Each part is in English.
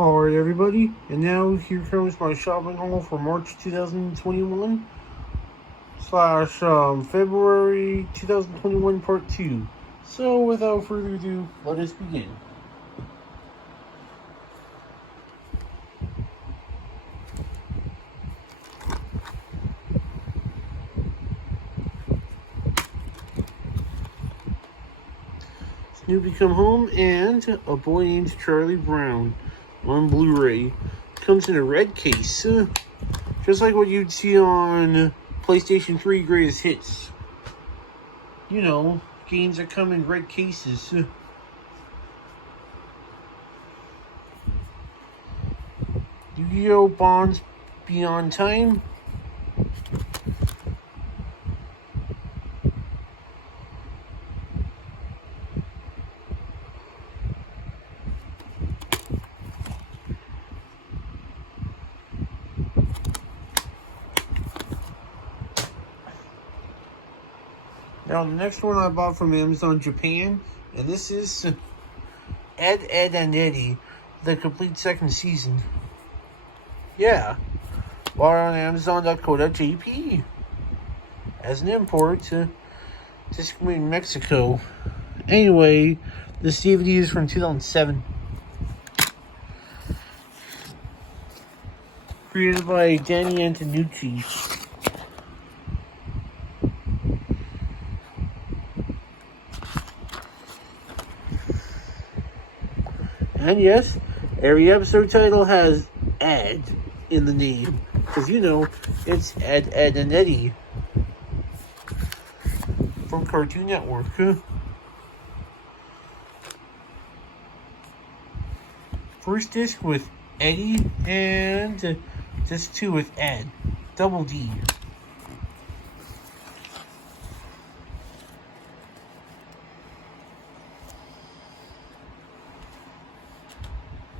Alright everybody, and now here comes my shopping haul for March 2021 slash February 2021 part 2. So without further ado, let us begin. Snoopy Come Home and A Boy Named Charlie Brown on Blu-ray. Comes in a red case, just like what you'd see on PlayStation 3 Greatest Hits. You know, games that come in red cases. Yu-Gi-Oh! Bonds Beyond Time. Now, the next one I bought from Amazon Japan, and this is Ed, and Eddy, the complete second season. Yeah, bought on Amazon.co.jp as an import to made in Mexico. Anyway, this DVD is from 2007. Created by Danny Antonucci. And yes, every episode title has Ed in the name. Because, you know, it's Ed, and Eddy from Cartoon Network. First disc with Eddy, and disc 2 with Ed. Double D.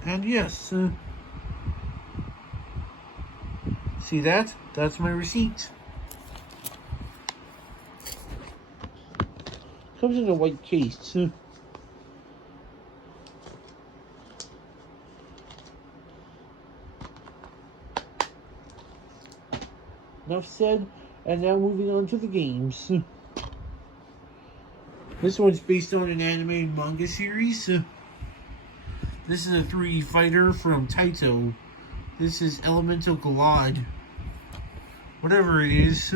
And yes, see that? That's my receipt. Comes in a white case. Enough said, and now moving on to the games. This one's based on an anime and manga series. This is a 3D fighter from Taito. This is Elemental Galad. Whatever it is.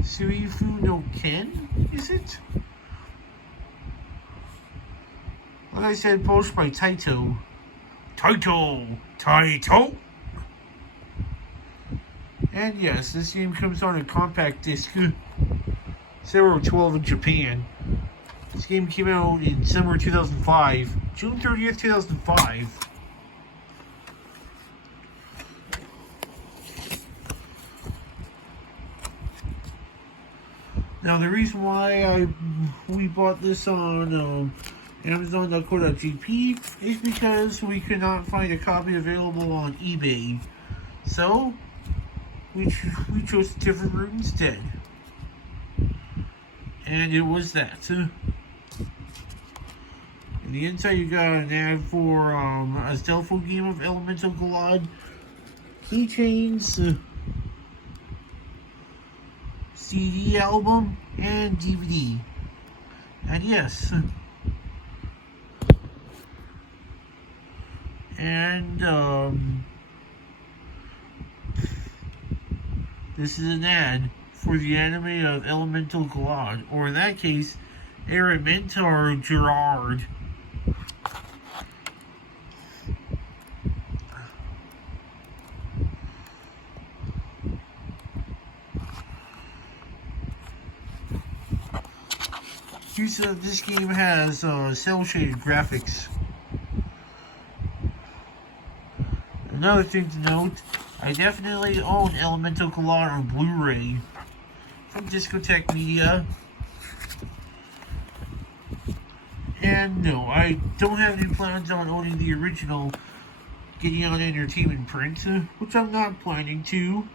Suifu no Ken, is it? Like I said, published by Taito. Taito! And yes, this game comes on a compact disc. Server 12 in Japan. This game came out in summer 2005. June 30th, 2005. Now, the reason why we bought this on Amazon.co.jp is because we could not find a copy available on eBay. So, we chose a different route instead. And it was that. In the inside, you got an ad for a stealth game of Elemental Galad, keychains, CD album, and DVD. And yes. And this is an ad for the anime of Elemental Galad, or in that case, Aramintar Gerard. This game has cel-shaded graphics. Another thing to note, I definitely own Elemental Galad on Blu-ray from Discotheque Media. And no, I don't have any plans on owning the original Galleon Entertainment print, which I'm not planning to.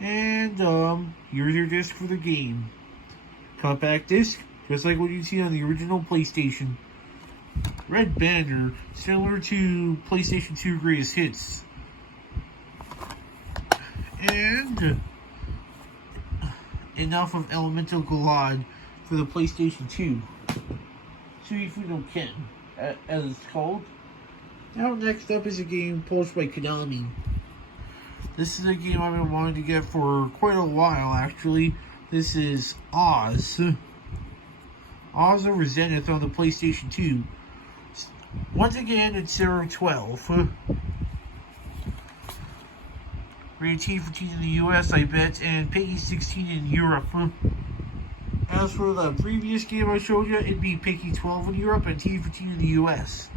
And here's your disc for the game. Compact disc, just like what you see on the original PlayStation. Red banner, similar to PlayStation 2 Greatest Hits. And enough of Elemental Galleon for the PlayStation 2. Suifuno Ken, as it's called. Now next up is a game published by Konami. This is a game I've been wanting to get for quite a while, actually. This is Oz. Oz over Zenith on the PlayStation 2. Once again, it's 0-12. Rated T14 in the US, I bet, and PEGI 16 in Europe. As for the previous game I showed you, it'd be PEGI 12 in Europe and T14 in the US.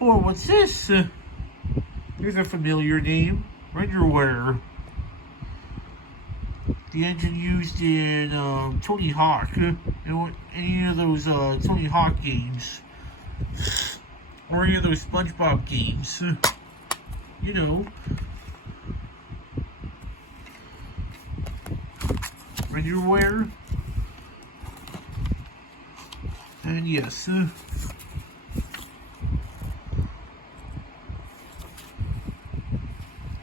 Oh, what's this? Here's a familiar name. Renderware. The engine used in Tony Hawk. Any of those Tony Hawk games. Or any of those SpongeBob games. You know. Renderware. And yes.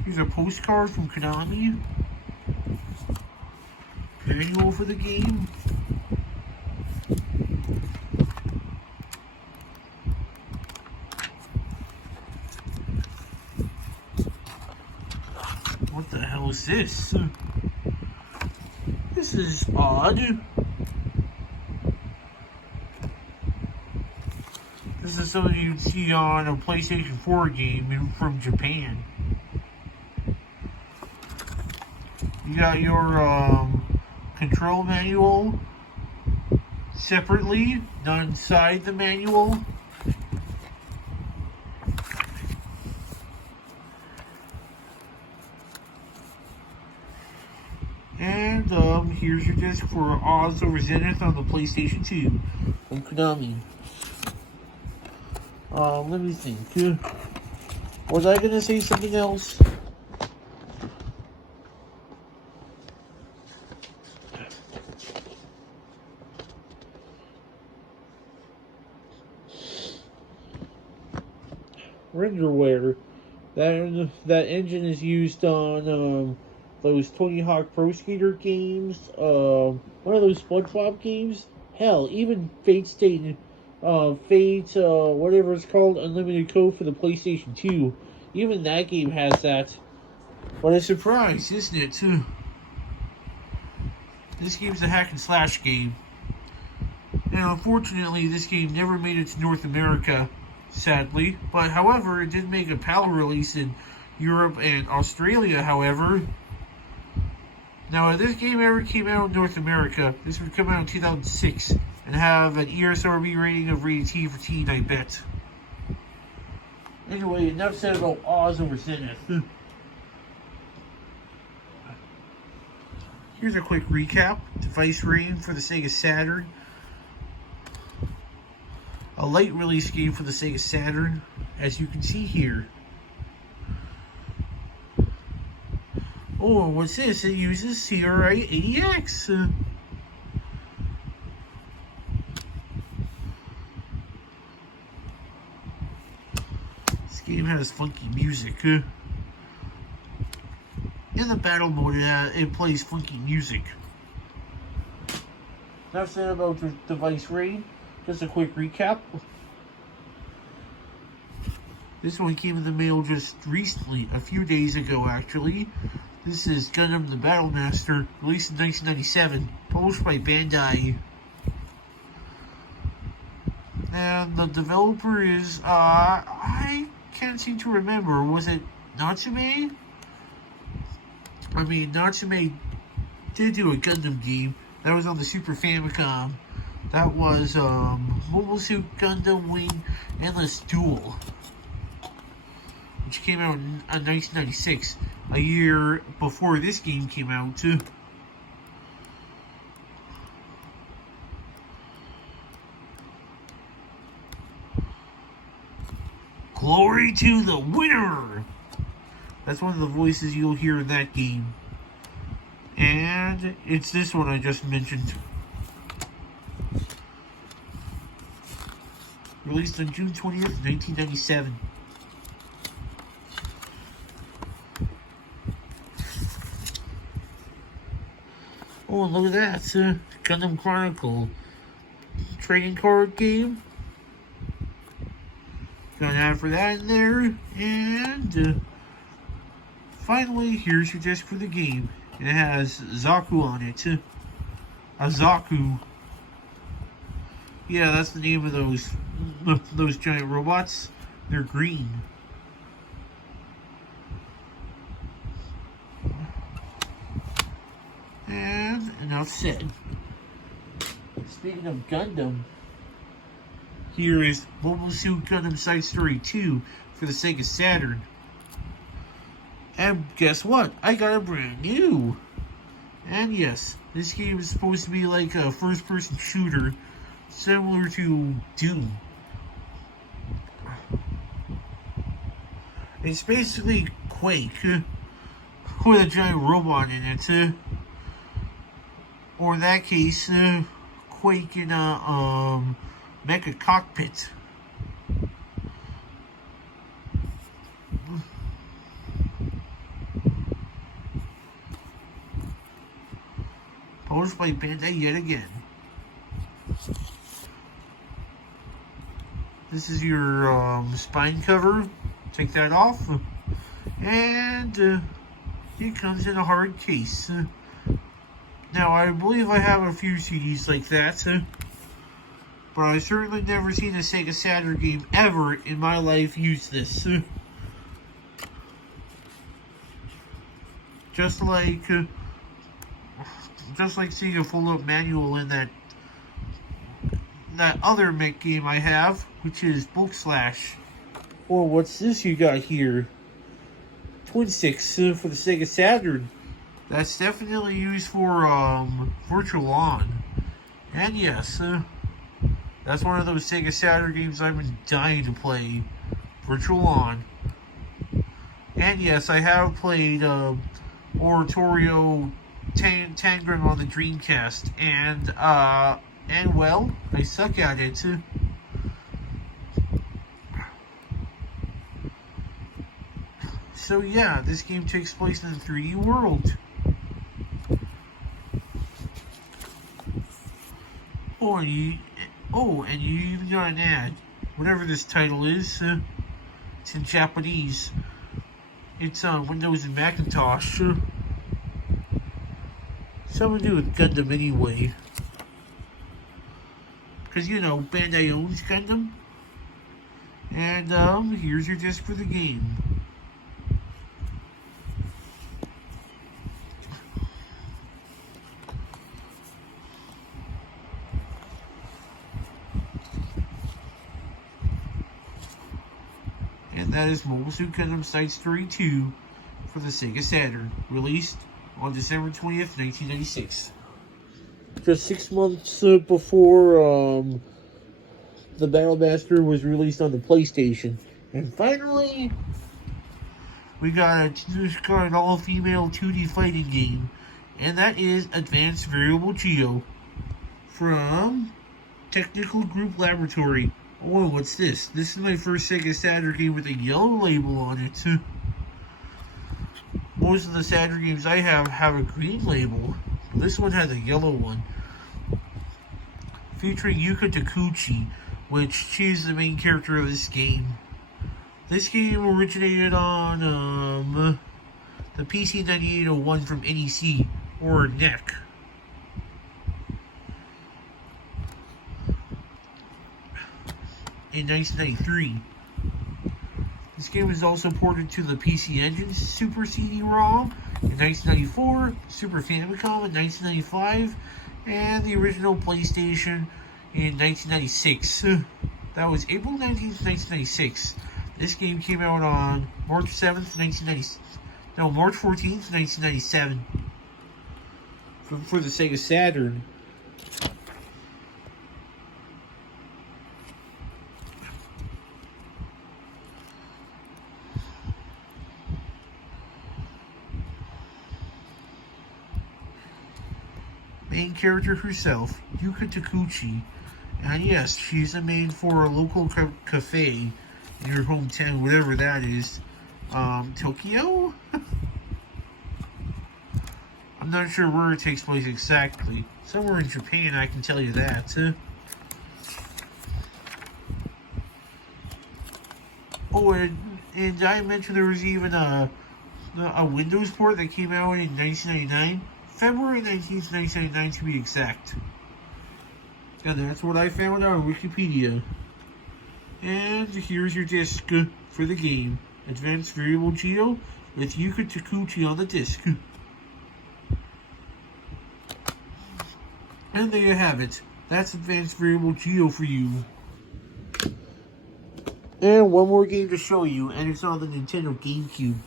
Here's a postcard from Konami. Manual for the game. What the hell is this? This is odd. This is something you'd see on a PlayStation 4 game from Japan. You got your control manual separately, not inside the manual. And here's your disc for Oz over Zenith on the PlayStation 2 from Konami. Let me think. Was I gonna say something else? Renderware. That engine is used on those Tony Hawk Pro Skater games, one of those SpongeBob games. Hell, even Fate State, whatever it's called, Unlimited Code for the PlayStation 2. Even that game has that. What a surprise, isn't it? This game's a hack and slash game. And unfortunately, this game never made it to North America, sadly. But however, it did make a PAL release in Europe and Australia, however. Now, if this game ever came out in North America, this would come out in 2006 and have an ESRB rating of rated T14, I bet. Anyway, enough said about Oz over Zenith. Here's a quick recap. Device rating for the Sega Saturn. A light release game for the Sega Saturn, as you can see here. Oh, what's this? It uses CRI-80X. This game has funky music. In the battle mode, it plays funky music. Enough said about the device rating. Just a quick recap. This one came in the mail just recently, a few days ago actually. This is Gundam the Battle Master, released in 1997, published by Bandai. And the developer is, I can't seem to remember, was it Natsume? I mean, Natsume did do a Gundam game, that was on the Super Famicom. That was, Mobile Suit Gundam Wing Endless Duel, which came out in 1996, a year before this game came out, too. Glory to the winner! That's one of the voices you'll hear in that game. And it's this one I just mentioned. released on June 20th, 1997. Oh, look at that. Gundam Chronicle trading card game. Got an ad for that in there. And finally, here's your disc for the game. It has Zaku on it. A Zaku. Yeah, that's the name of those giant robots. They're green. And enough said. Speaking of Gundam, here is Mobile Suit Gundam Side Story 2 for the Sega Saturn. And guess what? I got a brand new. And yes, this game is supposed to be like a first-person shooter, similar to Doom. It's basically Quake, with a giant robot in it. Or in that case, Quake in a mecha cockpit. Published by Bandai yet again. This is your spine cover. Take that off. And it comes in a hard case. Now, I believe I have a few CDs like that, but I've certainly never seen a Sega Saturn game ever in my life use this. Just like seeing a full-up manual in that other mech game I have, which is Bulk Slash. Or what's this you got here? Twin Six for the Sega Saturn. That's definitely used for Virtual On. And yes, that's one of those Sega Saturn games I've been dying to play. Virtual On. And yes, I have played Oratorio Tangram on the Dreamcast. And well, I suck at it. So yeah, this game takes place in the 3D world. And you even got an ad. Whatever this title is, it's in Japanese. It's on Windows and Macintosh. Something to do with Gundam anyway. Because, you know, Bandai owns Gundam. And, here's your disc for the game. And that is Mobile Suit Gundam Side Story 2 for the Sega Saturn, released on December 20th, 1996. Just 6 months before the Battlemaster was released on the PlayStation. And finally, we got an all-female 2D fighting game. And that is Advanced Variable Geo from Technical Group Laboratory. Oh, what's this? This is my first Sega Saturn game with a yellow label on it. Most of the Saturn games I have a green label. This one has a yellow one. Featuring Yuka Takuchi, which she's the main character of this game. This game originated on the PC 9801 from NEC, or NEC. In 1993. This game was also ported to the PC Engine Super CD-ROM in 1994, Super Famicom in 1995, and the original PlayStation in 1996. That was April 19th, 1996. This game came out on March 7th, March 14th, 1997 for the Sega Saturn. Main character herself, Yuka Takuchi, And yes, she's a maid for a local cafe in your hometown, whatever that is. Tokyo? I'm not sure where it takes place exactly. Somewhere in Japan, I can tell you that. Oh, and I mentioned there was even a Windows port that came out in 1999. February 19th, 1999 to be exact. And that's what I found on Wikipedia. And here's your disc for the game. Advanced Variable Geo with Yuka Takuchi on the disc. And there you have it. That's Advanced Variable Geo for you. And one more game to show you, and it's on the Nintendo GameCube.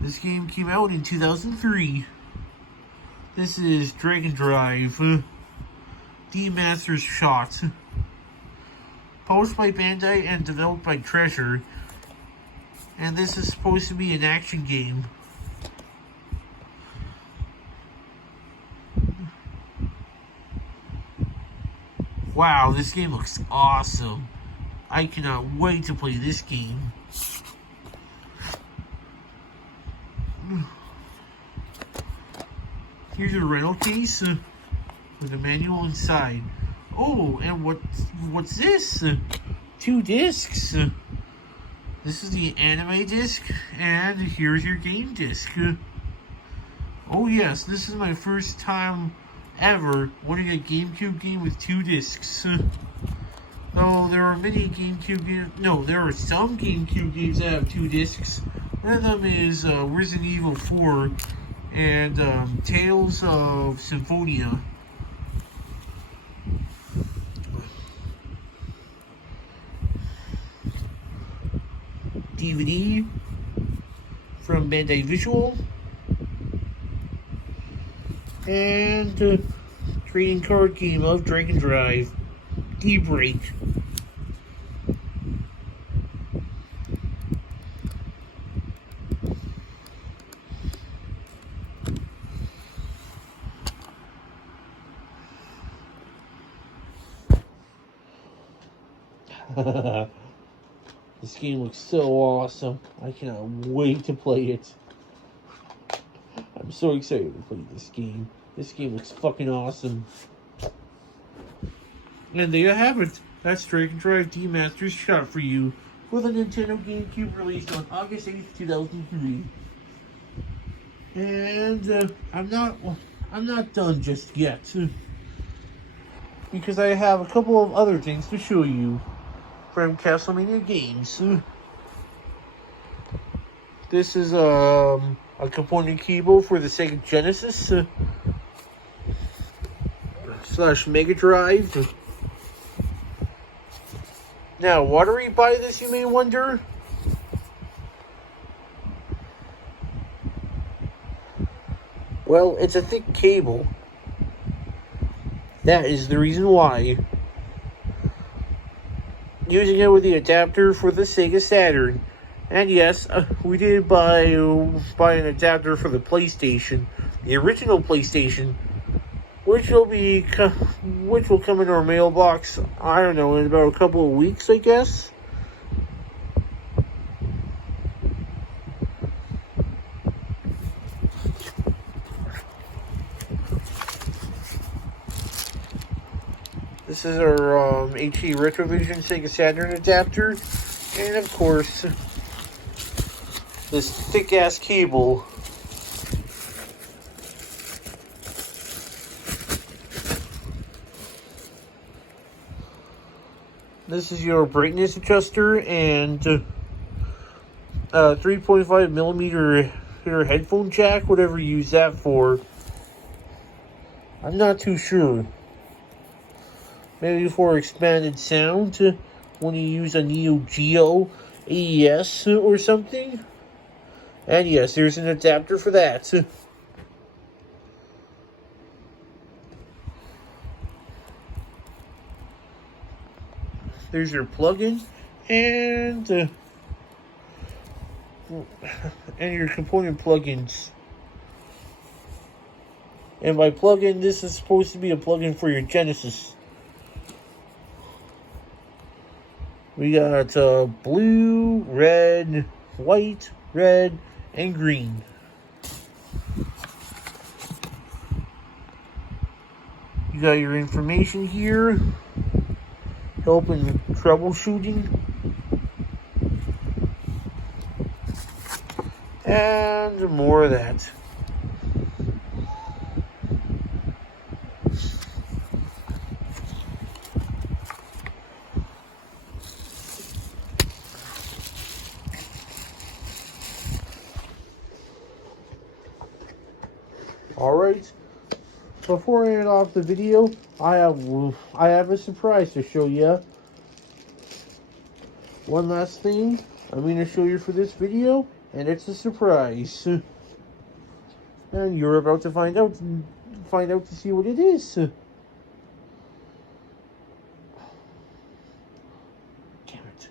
This game came out in 2003. This is Dragon Drive, D Master's Shot. Published by Bandai and developed by Treasure. And this is supposed to be an action game. Wow, this game looks awesome. I cannot wait to play this game. Here's your rental case with a manual inside. Oh, and what's this? 2 discs. This is the anime disc, and here's your game disc. Oh yes, this is my first time ever winning a GameCube game with 2 discs. Though there are many GameCube games. No, there are some GameCube games that have 2 discs. One of them is Resident Evil 4 and Tales of Symphonia. DVD from Bandai Visual. And trading card game of Dragon Drive. D-Break. This game looks so awesome. I cannot wait to play it. I'm so excited to play this game. This game looks fucking awesome. And there you have it. That's Dragon Drive D Master's Shot for you for the Nintendo GameCube released on August 8th, 2003. And I'm not done just yet. Because I have a couple of other things to show you from Castlevania Games. This is a component keyboard for the Sega Genesis / Mega Drive. Now, why do we buy this, you may wonder? Well, it's a thick cable. That is the reason why. Using it with the adapter for the Sega Saturn. And yes, we did buy an adapter for the PlayStation, the original PlayStation, which will come in our mailbox, I don't know, in about a couple of weeks, I guess. This is our HD Retrovision Sega Saturn adapter, and of course, this thick-ass cable. This is your brightness adjuster and 3.5 millimeter headphone jack, whatever you use that for. I'm not too sure. Maybe for expanded sound when you use a Neo Geo AES or something. And yes, there's an adapter for that. There's your plug-in and your component plugins. And by plug-in, this is supposed to be a plug-in for your Genesis. We got blue, red, white, red, and green. You got your information here, helping troubleshooting, and more of that. Alright, before I end off the video, I have a surprise to show you. One last thing I'm going to show you for this video, and it's a surprise. And you're about to find out to see what it is. Damn it.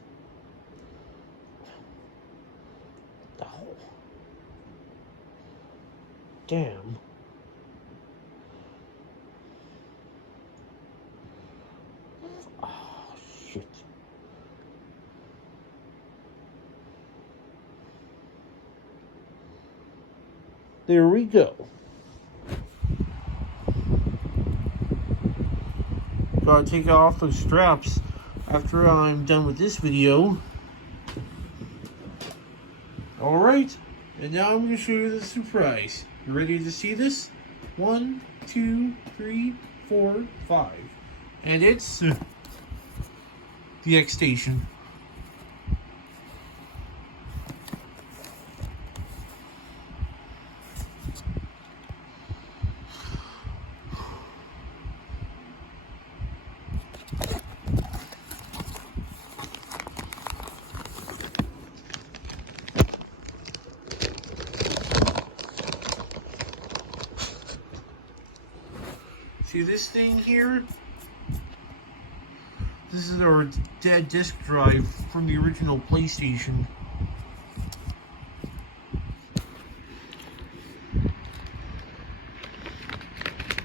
Oh. Damn. Shit. There we go. Gotta take off those straps after I'm done with this video. Alright, and now I'm going to show you the surprise. You ready to see this? 1, 2, 3, 4, 5. And it's the X Station. See this thing here? This is our dead disk drive from the original PlayStation.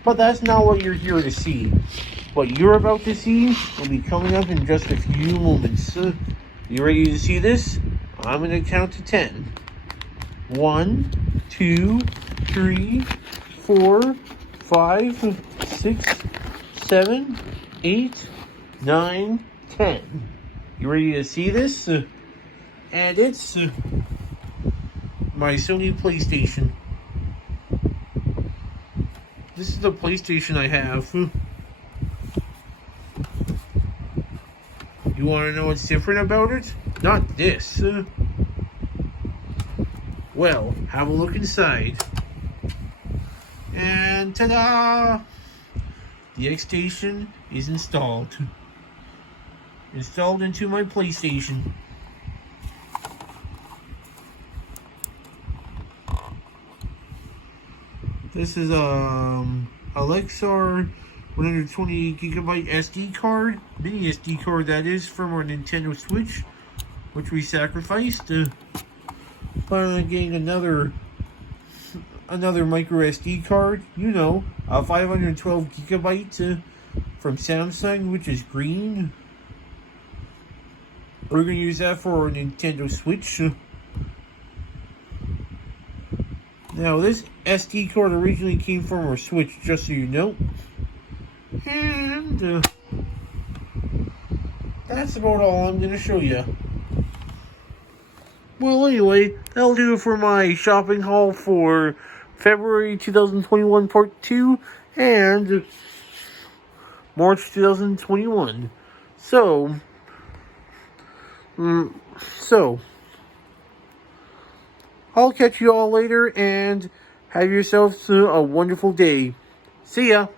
But that's not what you're here to see. What you're about to see will be coming up in just a few moments. You ready to see this? I'm going to count to 10. 1, 2, 3, 4, 5, 6, 7, 8, 9, 10. You ready to see this? And it's my Sony PlayStation. This is the PlayStation I have. You want to know what's different about it? Not this. Well, have a look inside. And ta-da! The X Station is installed. Installed into my PlayStation. This is Alexar 128 gigabyte SD card, mini SD card that is, from our Nintendo Switch, which we sacrificed. Plan on getting another micro SD card, you know, a 512 gigabyte from Samsung, which is green. We're going to use that for our Nintendo Switch. Now, this SD card originally came from our Switch, just so you know. And that's about all I'm going to show you. Well, anyway, that'll do it for my shopping haul for February 2021 Part 2 and March 2021. So, I'll catch you all later and have yourselves a wonderful day. See ya!